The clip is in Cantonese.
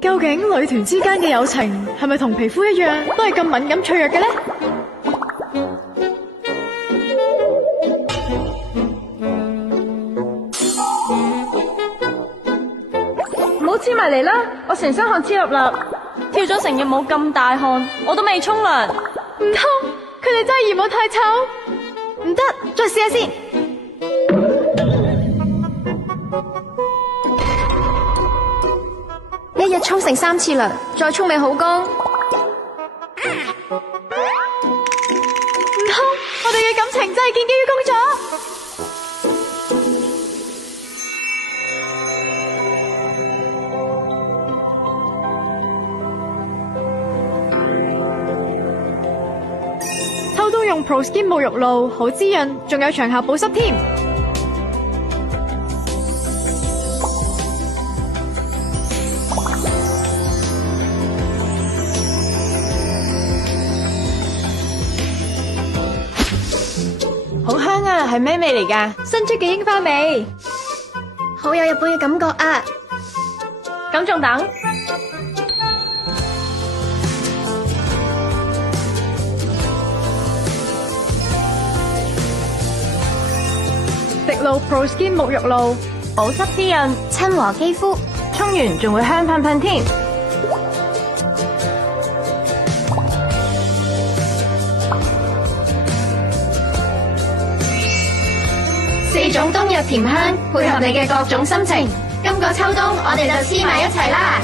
究竟女團之間嘅友情係咪同皮膚一樣，都係咁敏感脆弱嘅呢？唔好黐埋嚟啦，我成身汗黐立立，跳咗成日舞咁大汗，我都未沖涼。唔通佢哋真係嫌我太醜？唔得，再試下先。一日沖成3次涼，再沖未好乾。唔通我哋嘅感情真係建基於工作？秋冬用 Pro Skin 沐浴露，好滋潤，仲有長效保濕添。好香啊，係咩味嚟㗎？新出嘅櫻花味，好有日本嘅感覺啊！咁仲等？滴露 Pro Skin 沐浴露，保濕滋潤，親和肌膚，沖完仲會香噴噴添。4種冬日甜香，配合你嘅各種心情。今個秋冬，我哋就黐埋一齊啦！